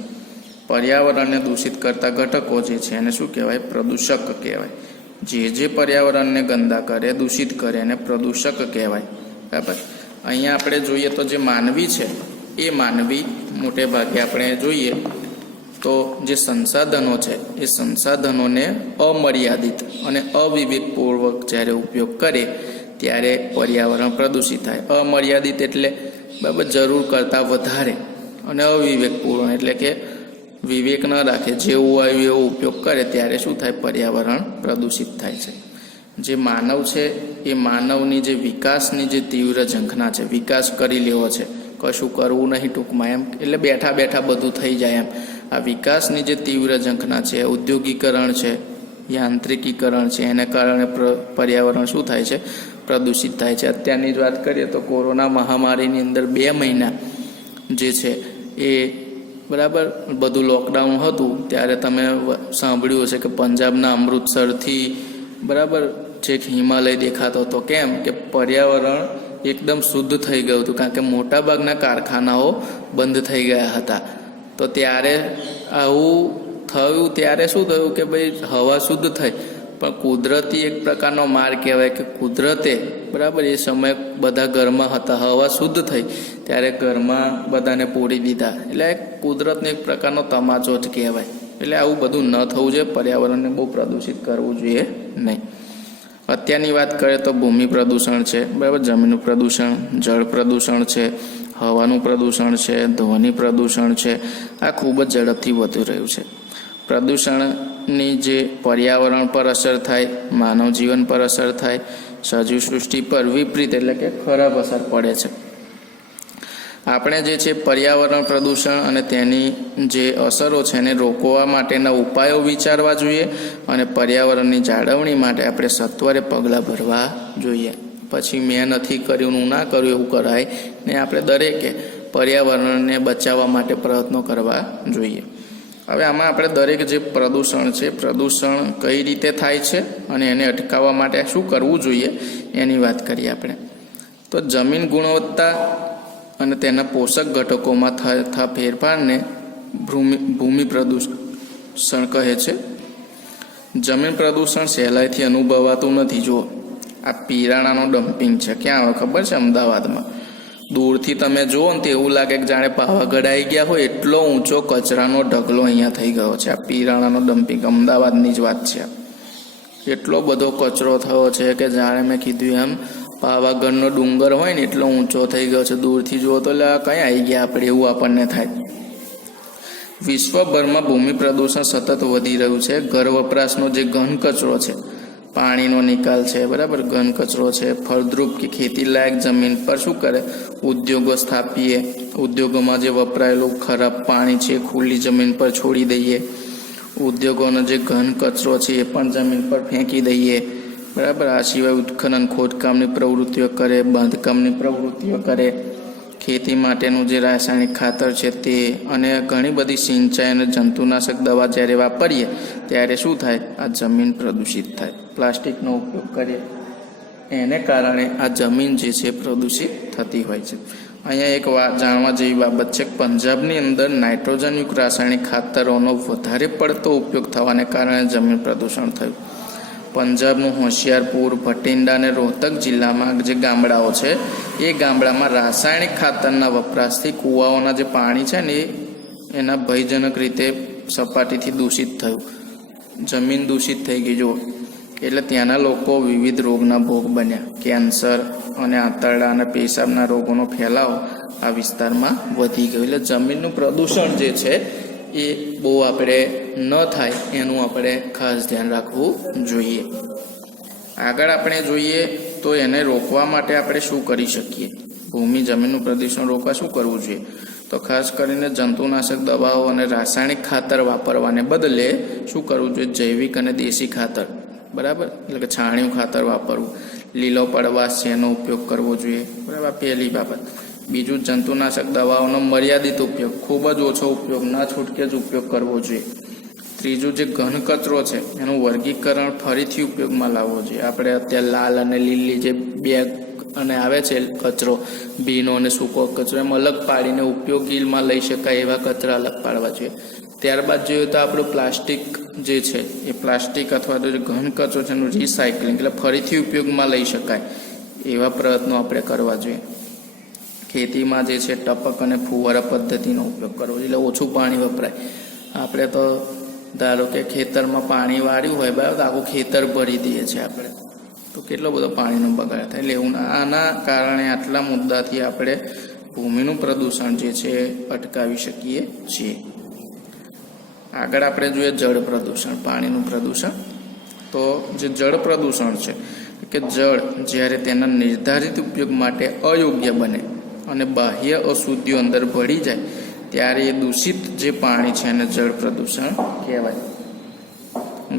પર્યાવરણને દૂષિત કરતા ઘટકો જે છે એને શું કહેવાય? પ્રદૂષક કહેવાય. જે પર્યાવરણને ગંદા કરે, દૂષિત કરે એને પ્રદૂષક કહેવાય બરાબર. અહીંયા આપણે જોઈએ તો જે માનવી છે એ માનવી મોટે ભાગે આપણે જોઈએ તો જે સંસાધનો છે એ સંસાધનોને અમર્યાદિત અને અવિવેકપૂર્વક જ્યારે ઉપયોગ કરે ત્યારે પર્યાવરણ પ્રદૂષિત થાય. અમર્યાદિત એટલે બરાબર જરૂર કરતાં વધારે, અને અવિવેકપૂર્ણ એટલે કે વિવેક ન રાખે, જેવું આવ્યું એવો ઉપયોગ કરે ત્યારે શું થાય? પર્યાવરણ પ્રદૂષિત થાય છે. જે માનવ છે એ માનવની જે વિકાસની જે તીવ્ર ઝંખના છે, વિકાસ કરી લેવો છે, કશું કરવું નહીં ટૂંકમાં એમ, એટલે બેઠા બેઠા બધું થઈ જાય એમ. આ વિકાસની જે તીવ્ર ઝંખના છે, ઔદ્યોગિકરણ છે, યાંત્રિકીકરણ છે, એને કારણે પર્યાવરણ શું થાય છે? પ્રદૂષિત થાય છે. અત્યારની જ વાત કરીએ તો કોરોના મહામારીની અંદર 2 મહિના જે છે એ બરાબર બધું લોકડાઉન હતું ત્યારે તમે સાંભળ્યું હશે કે પંજાબના અમૃતસરથી બરાબર છેક હિમાલય દેખાતો હતો. કેમ કે પર્યાવરણ એકદમ શુદ્ધ થઈ ગયું હતું, કારણ કે મોટાભાગના કારખાનાઓ બંધ થઈ ગયા હતા. તો ત્યારે આવું થયું ત્યારે શું થયું કે ભાઈ હવા શુદ્ધ થઈ, પણ કુદરતી એક પ્રકારનો માર કહેવાય કે કુદરતે બરાબર એ સમયે બધા ઘરમાં હતા, હવા શુદ્ધ થઈ ત્યારે ઘરમાં બધાને પૂરી દીધા. એટલે કુદરતનો એક પ્રકારનો તમાચો જ કહેવાય. એટલે આવું બધું ન થવું જોઈએ, પર્યાવરણને બહુ પ્રદૂષિત કરવું જોઈએ નહીં. અત્યારની વાત કરીએ તો ભૂમિ પ્રદૂષણ છે, બરાબર, જમીનનું પ્રદૂષણ, જળ પ્રદૂષણ છે, હવાનું પ્રદૂષણ છે, ધ્વનિ પ્રદૂષણ છે. આ ખૂબ જ ઝડપથી વધી રહ્યું છે. પ્રદૂષણની જે પર્યાવરણ પર અસર થાય, માનવ જીવન પર અસર થાય, સજીવ સૃષ્ટિ પર વિપરીત એટલે કે ખરાબ અસર પડે છે. આપણે જે છે પર્યાવરણ પ્રદૂષણ અને તેની જે અસરો છે એને રોકવા માટેના ઉપાયો વિચારવા જોઈએ અને પર્યાવરણની જાળવણી માટે આપણે સત્વરે પગલાં ભરવા જોઈએ. પછી મેં નથી કર્યું, હું ના કર્યું એવું કરાય ને. આપણે દરેકે પર્યાવરણને બચાવવા માટે પ્રયત્નો કરવા જોઈએ. હવે આમાં આપણે દરેક જે પ્રદૂષણ છે, પ્રદૂષણ કઈ રીતે થાય છે અને એને અટકાવવા માટે શું કરવું જોઈએ એની વાત કરીએ આપણે. તો જમીન ગુણવત્તા અને તેના પોષક ઘટકોમાં થતા ફેરફારને ભૂમિ પ્રદૂષણ કહે છે. જમીન પ્રદૂષણ સહેલાઈથી અનુભવાતું નથી. જુઓ, આ પિરાણાનો ડમ્પિંગ છે. ક્યાં આવે ખબર છે? અમદાવાદમાં. દૂરથી તમે જુઓ ને તો એવું લાગે કે જાણે પાવાગઢ આવી ગયા હોય, એટલો ઊંચો કચરાનો ઢગલો અહીંયા થઈ ગયો છે. આ પિરાણાનો ડમ્પિંગ અમદાવાદની જ વાત છે. એટલો બધો કચરો થયો છે કે જાણે મેં કીધું એમ પાવાગઢનો ડુંગર હોય ને એટલો ઊંચો થઈ ગયો છે. દૂરથી જુઓ તો કઈ આવી ગયા આપણે, એવું આપણને થાય. વિશ્વભરમાં ભૂમિ પ્રદૂષણ સતત વધી રહ્યું છે. ઘર વપરાશનો જે ઘન કચરો છે, પાણીનો નિકાલ છે, બરાબર, ઘન કચરો છે, ફળદ્રુપ કે ખેતીલાયક જમીન પર શું કરે, ઉદ્યોગો સ્થાપીએ, ઉદ્યોગોમાં જે વપરાયેલું ખરાબ પાણી છે ખુલ્લી જમીન પર છોડી દઈએ, ઉદ્યોગોનો જે ઘન કચરો છે એ પણ જમીન પર ફેંકી દઈએ, બરાબર. આ સિવાય ઉત્ખનન ખોદકામની પ્રવૃત્તિઓ કરે, બાંધકામની પ્રવૃત્તિઓ કરે, ખેતી માટેનું જે રાસાયણિક ખાતર છે તે, અને ઘણી બધી સિંચાઈ અને જંતુનાશક દવા જ્યારે વાપરીએ ત્યારે શું થાય, આ જમીન પ્રદૂષિત થાય. પ્લાસ્ટિકનો ઉપયોગ કરીએ એને કારણે આ જમીન જે છે પ્રદૂષિત થતી હોય છે. અહીંયા એક જાણવા જેવી બાબત છે, પંજાબની અંદર નાઇટ્રોજનયુક્ત રાસાયણિક ખાતરોનો વધારે પડતો ઉપયોગ થવાને કારણે જમીન પ્રદૂષણ થયું. પંજાબનું હોશિયારપુર, ભટિંડા અને રોહતક જિલ્લામાં જે ગામડાઓ છે એ ગામડામાં રાસાયણિક ખાતરના વપરાશથી કૂવાઓના જે પાણી છે ને એના ભયજનક રીતે સપાટીથી દૂષિત થયું, જમીન દૂષિત થઈ ગઈ. જુઓ, એટલે ત્યાંના લોકો વિવિધ રોગના ભોગ બન્યા. કેન્સર અને આંતરડા અને પેશાબના રોગોનો ફેલાવો આ વિસ્તારમાં વધી ગયો. એટલે જમીનનું પ્રદૂષણ જે છે એ બહુ આપણે ન થાય એનું આપણે ખાસ ધ્યાન રાખવું જોઈએ. આગળ આપણે જોઈએ તો એને રોકવા માટે આપણે શું કરી શકીએ. ભૂમિ જમીનનું પ્રદૂષણ રોકવા શું કરવું જોઈએ? તો ખાસ કરીને જંતુનાશક દવાઓ અને રાસાયણિક ખાતર વાપરવાને બદલે શું કરવું જોઈએ, જૈવિક અને દેશી ખાતર, બરાબર, એટલે કે છાણિયું ખાતર વાપરવું. લીલો પડવાશ છે એનો ઉપયોગ કરવો જોઈએ, બરાબર, પહેલી બાબત. બીજું, જંતુનાશક દવાઓનો મર્યાદિત ઉપયોગ, ખૂબ જ ઓછો ઉપયોગ, ના છૂટકે જ ઉપયોગ કરવો જોઈએ. ત્રીજું, જે ઘન કચરો છે એનું વર્ગીકરણ ફરીથી ઉપયોગમાં લાવવો જોઈએ. આપણે અત્યારે લાલ અને લીલી જે બેગ અને આવે છે કચરો, ભીનો અને સૂકો કચરો, એમ અલગ પાડીને ઉપયોગીમાં લઈ શકાય એવા કચરા અલગ પાડવા જોઈએ. ત્યારબાદ જોઈએ તો આપણું પ્લાસ્ટિક જે છે એ પ્લાસ્ટિક અથવા તો જે ઘન કચરો છે એનું રિસાયકલિંગ એટલે ફરીથી ઉપયોગમાં લઈ શકાય એવા પ્રયત્નો આપણે કરવા જોઈએ. ખેતીમાં જે છે ટપક અને ફુવારા પદ્ધતિનો ઉપયોગ કરવો એટલે ઓછું પાણી વપરાય. આપણે તો ધારો કે ખેતરમાં પાણી વાળ્યું હોય, બરાબર, આખું ખેતર ભરી દઈએ છીએ આપણે, તો કેટલો બધો પાણીનો બગાડ થાય. એટલે એવું આના કારણે આટલા મુદ્દાથી આપણે ભૂમિનું પ્રદૂષણ જે છે અટકાવી શકીએ છીએ. આગળ આપણે જોઈએ જળ પ્રદૂષણ, પાણીનું પ્રદૂષણ. તો જે જળ પ્રદૂષણ છે કે જળ જ્યારે તેના નિર્ધારિત ઉપયોગ માટે અયોગ્ય બને અને બાહ્ય અશુદ્ધિઓ અંદર ભળી જાય ત્યારે એ દૂષિત જે પાણી છે એને જળ પ્રદૂષણ કહેવાય.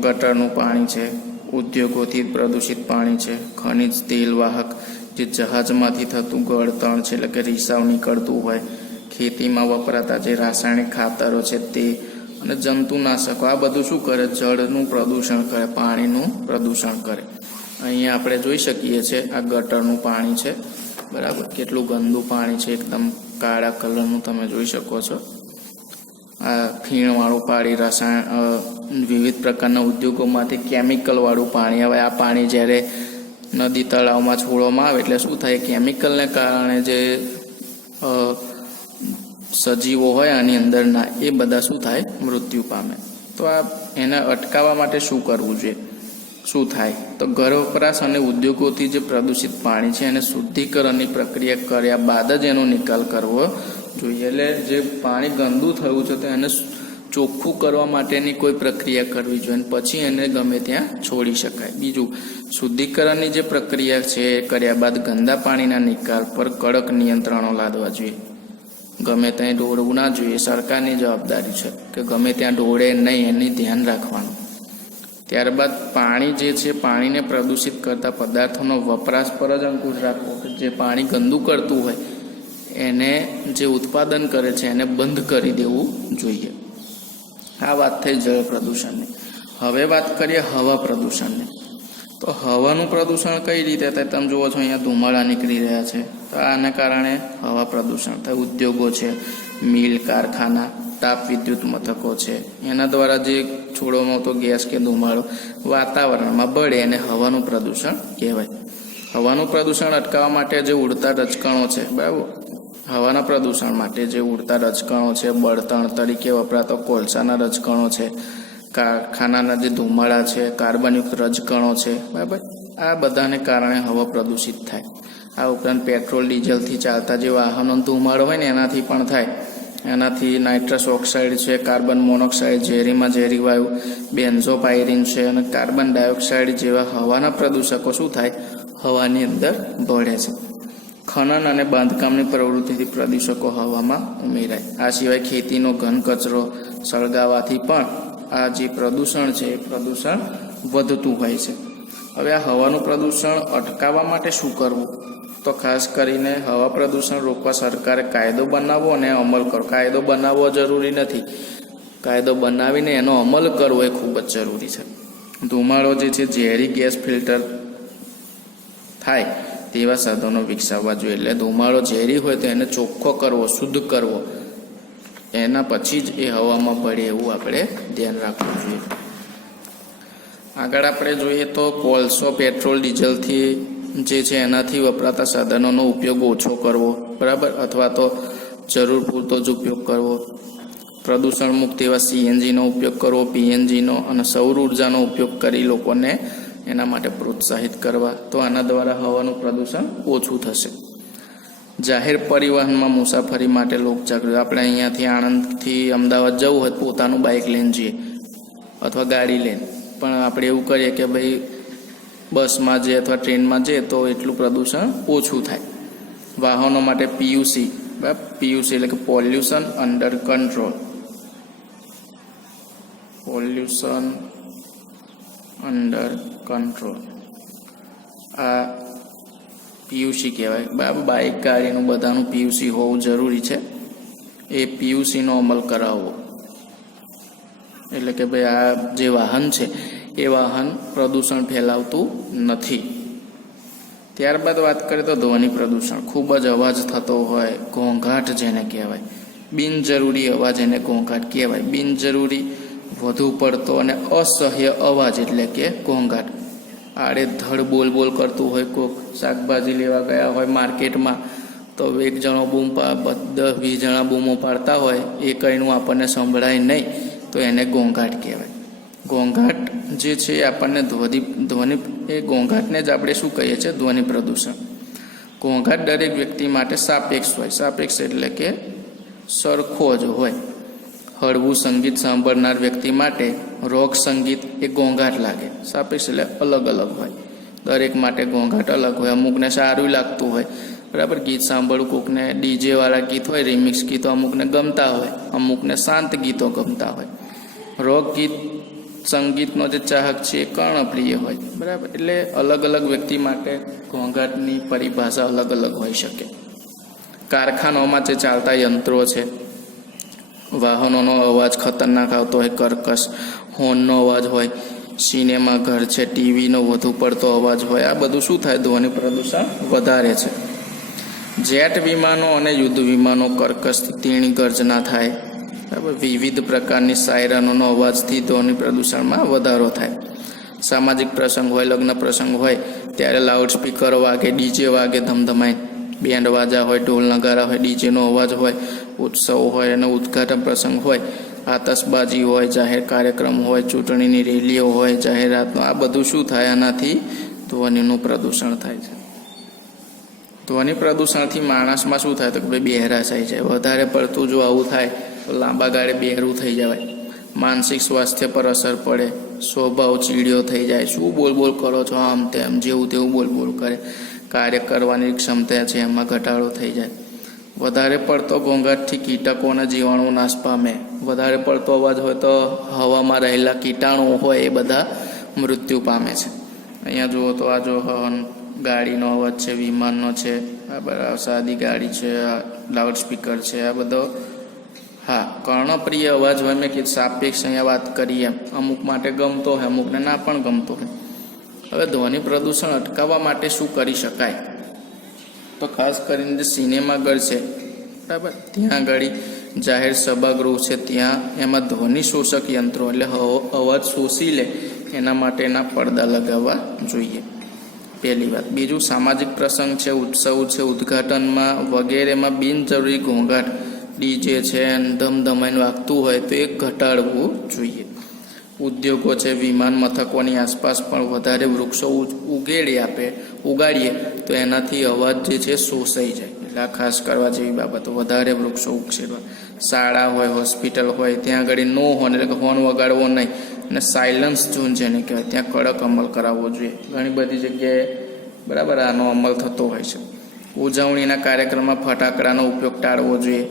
ગટરનું પાણી છે, ઉદ્યોગોથી પ્રદૂષિત પાણી છે, ખનિજ તેલ વાહક જે જહાજમાંથી થતું ગળતણ છે એટલે કે રિસાવ નીકળતું હોય, ખેતીમાં વપરાતા જે રાસાયણિક ખાતરો છે તે, અને જંતુનાશકો, આ બધું શું કરે, જળનું પ્રદૂષણ કરે, પાણીનું પ્રદૂષણ કરે. અહીંયા આપણે જોઈ શકીએ છીએ આ ગટરનું પાણી છે, બરાબર, કેટલું ગંદુ પાણી છે, એકદમ કાળા કલરનું તમે જોઈ શકો છો. આ ફીણવાળું પાણી, રસાયણ, વિવિધ પ્રકારના ઉદ્યોગોમાંથી કેમિકલવાળું પાણી. હવે આ પાણી જ્યારે નદી તળાવમાં છોડવામાં આવે એટલે શું થાય, કેમિકલને કારણે જે સજીવો હોય આની અંદરના એ બધા શું થાય, મૃત્યુ પામે. તો આ એને અટકાવવા માટે શું કરવું જોઈએ? શું થાય? તો ઘર વપરાશ અને ઉદ્યોગોથી જે પ્રદૂષિત પાણી છે એને શુદ્ધિકરણની પ્રક્રિયા કર્યા બાદ જ એનો નિકાલ કરવો જોઈએ. એટલે જે પાણી ગંદુ થયું છે તો એને ચોખ્ખું કરવા માટેની કોઈ પ્રક્રિયા કરવી જોઈએ, પછી એને ગમે ત્યાં છોડી શકાય. બીજું, શુદ્ધિકરણની જે પ્રક્રિયા છે એ કર્યા બાદ ગંદા પાણીના નિકાલ પર કડક નિયંત્રણો લાદવા જોઈએ. ગમે ત્યાં ઢોળવું ના જોઈએ. સરકારની જવાબદારી છે કે ગમે ત્યાં ઢોળે નહીં, એની ધ્યાન રાખવાનું. ત્યારબાદ પાણી જે છે, પાણીને પ્રદૂષિત કરતા પદાર્થોનો વપરાશ પર જ અંકુશ રાખવો. કે જે પાણી ગંદુ કરતું હોય એને જે ઉત્પાદન કરે છે એને બંધ કરી દેવું જોઈએ. આ વાત થઈ જળ પ્રદૂષણની. હવે વાત કરીએ હવા પ્રદૂષણની. તો હવાનું પ્રદૂષણ કઈ રીતે થાય? તમે જુઓ છો અહીંયા ધુમાડા નીકળી રહ્યા છે, તો આને કારણે હવા પ્રદૂષણ થાય. ઉદ્યોગો છે, મિલ, કારખાના, તાપ વિદ્યુત મથકો છે, એના દ્વારા જે છોડવામાં આવતો ગેસ કે ધુમાડો વાતાવરણમાં બળે એને હવાનું પ્રદૂષણ કહેવાય. હવાનું પ્રદૂષણ અટકાવવા માટે જે ઉડતા રજકણો છે, બરાબર, હવાના પ્રદૂષણ માટે જે ઉડતા રજકણો છે, બળતણ તરીકે વપરાતો કોલસાના રજકણો છે, કારખાનાના જે ધુમાડા છે, કાર્બનયુક્ત રજકણો છે, બરાબર, આ બધાને કારણે હવા પ્રદૂષિત થાય. આ ઉપરાંત પેટ્રોલ ડીઝલથી ચાલતા જે વાહનો ધુમાડો હોય ને એનાથી પણ થાય. એનાથી નાઇટ્રસ ઓક્સાઇડ છે, કાર્બન મોનોક્સાઇડ, ઝેરીમાં ઝેરી વાયુ, બેન્ઝોપાયરીન છે અને કાર્બન ડાયોક્સાઇડ જેવા હવાના પ્રદૂષકો શું થાય? હવાની અંદર ભળે છે. ખનન અને બાંધકામની પ્રવૃત્તિથી પ્રદૂષકો હવામાં ઉમેરાય. આ સિવાય ખેતીનો ઘન કચરો સળગાવવાથી પણ આ જે પ્રદૂષણ છે એ પ્રદૂષણ વધતું હોય છે. હવે આ હવાનું પ્રદૂષણ અટકાવવા માટે શું કરવું? તો ખાસ કરીને હવા પ્રદૂષણ રોકવા સરકારે કાયદો બનાવવો અને અમલ કરવો. કાયદો બનાવવો જરૂરી નથી, કાયદો બનાવીને એનો અમલ કરવો એ ખૂબ જ જરૂરી છે. ધુમાડો જે છે ઝેરી ગેસ ફિલ્ટર થાય તેવા સાધનો વિકસાવવા જોઈએ. એટલે ધુમાડો ઝેરી હોય તો એને ચોખ્ખો કરવો, શુદ્ધ કરવો, એના પછી જ એ હવામાં પડે એવું આપણે ધ્યાન રાખવું જોઈએ. આગળ આપણે જોઈએ તો કોલસો, પેટ્રોલ, ડીઝલથી જે છે એનાથી વપરાતા સાધનોનો ઉપયોગ ઓછો કરવો, બરાબર, અથવા તો જરૂર પૂરતો જ ઉપયોગ કરવો. પ્રદૂષણ મુક્ત એવા સીએનજીનો ઉપયોગ કરવો, પીએનજીનો અને સૌર ઉર્જાનો ઉપયોગ કરી લોકોને એના માટે પ્રોત્સાહિત કરવા. તો આના દ્વારા હવાનું પ્રદૂષણ ઓછું થશે. જાહેર પરિવહનમાં મુસાફરી માટે લોકજાગૃતિ. આપણે અહીંયાથી આણંદથી અમદાવાદ જવું હોય પોતાનું બાઇક લઈને જઈએ અથવા ગાડી લઈને, પણ આપણે એવું કરીએ કે ભાઈ બસમાં જઈએ અથવા ટ્રેનમાં જઈએ તો એટલું પ્રદૂષણ ઓછું થાય. વાહનો માટે પીયુસી, બરાબર, પીયુસી એટલે કે pollution under control, pollution under control, આ પીયુસી કહેવાય. બરાબર, બાઇક ગાડીનું બધાનું પીયુસી હોવું જરૂરી છે. એ પીયુસીનો અમલ કરાવવો એટલે કે ભાઈ આ જે વાહન છે એ વાહન પ્રદૂષણ ફેલાવતું નથી. ત્યારબાદ વાત કરીએ તો ધ્વનિ પ્રદૂષણ. ખૂબ જ અવાજ થતો હોય, ઘોંઘાટ જેને કહેવાય, બિનજરૂરી અવાજ એને ઘોંઘાટ કહેવાય. બિનજરૂરી, વધુ પડતો અને અસહ્ય અવાજ એટલે કે ઘોંઘાટ. આડેધડ બોલ બોલ કરતું હોય, કોઈક શાકભાજી લેવા ગયા હોય માર્કેટમાં તો એક જણો બૂમ 10-20 જણા બૂમો પાડતા હોય, એ કંઈનું આપણને સંભળાય નહીં તો એને ઘોંઘાટ કહેવાય. ઘોંઘાટ જે છે એ આપણને ધ્વનિ એ ઘોંઘાટને જ આપણે શું કહીએ છીએ? ધ્વનિ પ્રદૂષણ. ઘોંઘાટ દરેક વ્યક્તિ માટે સાપેક્ષ હોય. સાપેક્ષ એટલે કે સરખો જ હોય. હળવું સંગીત સાંભળનાર વ્યક્તિ માટે રોક સંગીત એ ઘોંઘાટ લાગે. સાપેક્ષ એટલે અલગ અલગ હોય. દરેક માટે ઘોંઘાટ અલગ હોય. અમુકને સારું લાગતું હોય, બરાબર, ગીત સાંભળવું. કોકને ડીજે વાળા ગીત હોય, રિમિક્સ ગીતો અમુકને ગમતા હોય, અમુકને શાંત ગીતો ગમતા હોય. રોક ગીત સંગીતનો જે ચાહક છે એ કર્ણપ્રિય હોય, બરાબર. એટલે અલગ અલગ વ્યક્તિ માટે ઘોંઘાટની પરિભાષા અલગ અલગ હોઈ શકે. કારખાનાઓમાં જે ચાલતા યંત્રો છે, વાહનોનો અવાજ ખતરનાક આવતો હોય, કર્કશ હોર્નનો અવાજ હોય, સિનેમા ઘર છે, ટીવીનો વધુ પડતો અવાજ હોય, આ બધું શું થાય? ધ્વનિ પ્રદૂષણ વધારે છે. જેટ વિમાનો અને યુદ્ધ વિમાનો કર્કશથી તીણી ગર્જના થાય, બરાબર. વિવિધ પ્રકારની સાયરનોનો અવાજથી ધ્વનિ પ્રદૂષણમાં વધારો થાય. સામાજિક પ્રસંગ હોય, લગ્ન પ્રસંગ હોય ત્યારે લાઉડ સ્પીકર વાગે, ડીજે વાગે ધમધમાય, બેન્ડ વાજા હોય, ઢોલ નગારા હોય, ડીજેનો અવાજ હોય, ઉત્સવ હોય અને ઉદ્ઘાટન પ્રસંગ હોય, આતશબાજી હોય, જાહેર કાર્યક્રમ હોય, ચૂંટણીની રેલીઓ હોય, જાહેરાતનો, આ બધું શું થાય? આનાથી ધ્વનિનું પ્રદૂષણ થાય છે. ધ્વનિ પ્રદૂષણથી માણસમાં શું થાય? તો કે ભાઈ બહેરાશ આવી જાય. વધારે પડતું જો આવું થાય તો લાંબા ગાળે બહેરું થઈ જવાય, માનસિક સ્વાસ્થ્ય પર અસર પડે, સ્વભાવ ચીડિયો થઈ જાય, શું બોલ બોલ કરો છો, આમ તેમ જેવું તેવું બોલ બોલ કરે, કાર્ય કરવાની ક્ષમતા છે એમાં ઘટાડો થઈ જાય. વધારે પડતો ઘોંઘાટથી કીટકો અને જીવાણુ નાશ પામે. વધારે પડતો અવાજ હોય તો હવામાં રહેલા કીટાણુઓ હોય એ બધા મૃત્યુ પામે છે. અહીંયા જુઓ તો આ જો ગાડીનો અવાજ છે, વિમાનનો છે, આ બરાબર સાદી ગાડી છે, લાઉડસ્પીકર છે, આ બધો હા કર્ણપ્રિય અવાજ હોય. મેં કીધું સાપેક્ષ અહીંયા વાત કરીએ, અમુક માટે ગમતો હોય, અમુકને ના પણ ગમતો હોય. હવે ધ્વનિ પ્રદૂષણ અટકાવવા માટે શું કરી શકાય? તો ખાસ કરીને જે સિનેમાઘર છે બરાબર, ત્યાં આગળ જાહેર સભાગૃહ છે, ત્યાં એમાં ધ્વનિ શોષક યંત્રો એટલે અવાજ શોષી લે એના માટેના પડદા લગાવવા જોઈએ, પહેલી વાત. બીજું, સામાજિક પ્રસંગ છે, ઉત્સવ છે, ઉદ્ઘાટનમાં વગેરેમાં બિનજરૂરી ઘોંઘાટ, ડીજે છે, ધમધમાઈને વાગતું હોય તો એ ઘટાડવું જોઈએ. ઉદ્યોગો છે, વિમાન મથકોની આસપાસ પણ વધારે વૃક્ષો ઉગાડીએ તો એનાથી અવાજ જે છે શોષાઈ જાય. એટલે આ ખાસ કરવા જેવી બાબતો, વધારે વૃક્ષો ઉછેરવા. શાળા હોય, હોસ્પિટલ હોય, ત્યાં આગળ નો હોર્ન એટલે કે હોર્ન વગાડવો નહીં, અને સાયલન્સ ઝોન જેને કહેવાય ત્યાં કડક અમલ કરાવવો જોઈએ. ઘણી બધી જગ્યાએ બરાબર આનો અમલ થતો હોય છે. ઉજવણીના કાર્યક્રમમાં ફટાકડાનો ઉપયોગ ટાળવો જોઈએ.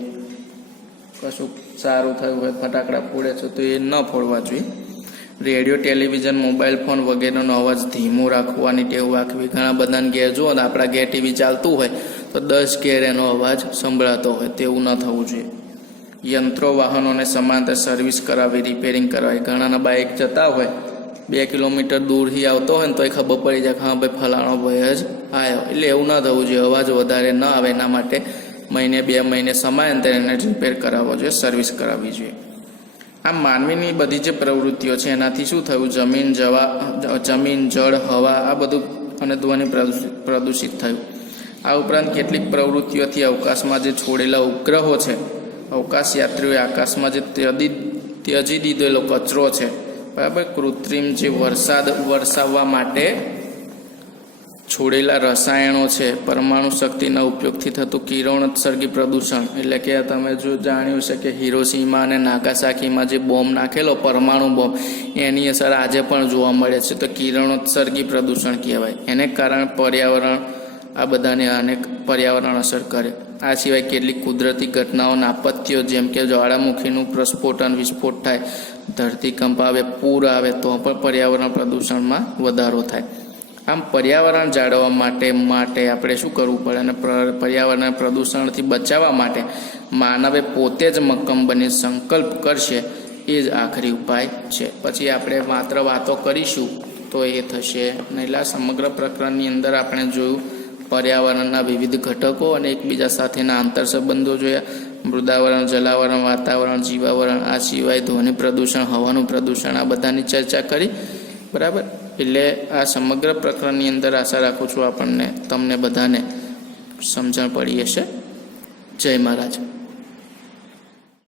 કશું સારું થયું હોય, ફટાકડા ફોડે છે તો એ ન ફોડવા જોઈએ. રેડિયો, ટેલિવિઝન, મોબાઈલ ફોન વગેરેનો અવાજ ધીમો રાખવાની ટેવ રાખવી. ઘણા બધાને ઘેર જુઓ ને, આપણા ઘેર ટીવી ચાલતું હોય તો 10 ઘેર એનો અવાજ સંભળાતો હોય, તેવું ન થવું જોઈએ. યંત્રો, વાહનોને સમાંતર સર્વિસ કરાવી, રિપેરિંગ કરાવી. ઘણાના બાઇક જતા હોય, 2 કિલોમીટર દૂરથી આવતો હોય ને તો એ ખબર પડી જાય કે હા ભાઈ ફલાણો ભાઈ જ આવ્યો. એટલે એવું ન થવું જોઈએ, અવાજ વધારે ન આવે એના માટે મહિને 2 મહિને સમયાંતરે એને રિપેર કરાવવો જોઈએ, સર્વિસ કરાવવી જોઈએ. આમ માનવીની બધી જે પ્રવૃત્તિઓ છે એનાથી શું થયું? જમીન, જળ, હવા આ બધું અને ધ્વનિ પ્રદૂષિત થયું. આ ઉપરાંત કેટલીક પ્રવૃત્તિઓથી અવકાશમાં જે છોડેલા ઉપગ્રહો છે, અવકાશ યાત્રીઓએ આકાશમાં જે ત્યજી દીધેલો કચરો છે બરાબર, કૃત્રિમ જે વરસાવવા માટે છોડેલા રસાયણો છે, પરમાણુ શક્તિના ઉપયોગથી થતું કિરણોત્સર્ગી પ્રદૂષણ, એટલે કે તમે જો જાણ્યું છે કે હિરોશીમા અને નાગાસાકીમાં જે બોમ્બ નાખેલો, પરમાણુ બોમ્બ, એની અસર આજે પણ જોવા મળે છે. તો કિરણોત્સર્ગી પ્રદૂષણ કહેવાય. એને કારણે પર્યાવરણ આ બધાને અનેક પર્યાવરણ અસર કરે. આ સિવાય કેટલીક કુદરતી ઘટનાઓના આપત્તિઓ જેમ કે જ્વાળામુખીનું પ્રસ્ફોટન, વિસ્ફોટ થાય, ધરતીકંપ આવે, પૂર આવે તો પણ પર્યાવરણ પ્રદૂષણમાં વધારો થાય. આમ પર્યાવરણ જાળવવા માટે આપણે શું કરવું પડે? અને પર્યાવરણ પ્રદૂષણથી બચાવવા માટે માનવે પોતે જ મક્કમ બની સંકલ્પ કરશે, એ જ આખરી ઉપાય છે. પછી આપણે માત્ર વાતો કરીશું તો એ થશે નહીં. એટલે સમગ્ર પ્રકરણની અંદર આપણે જોયું પર્યાવરણના વિવિધ ઘટકો અને એકબીજા સાથેના આંતરસંબંધો જોયા. મૃદાવરણ, જલાવરણ, વાતાવરણ, જીવાવરણ, આ સિવાય ધ્વનિ પ્રદૂષણ, હવાનું પ્રદૂષણ, આ બધાની ચર્ચા કરી બરાબર. એટલે આ સમગ્ર પ્રકરણની અંદર આશા રાખું છું તમને બધાને સમજણ પડી હશે. જય મહારાજ.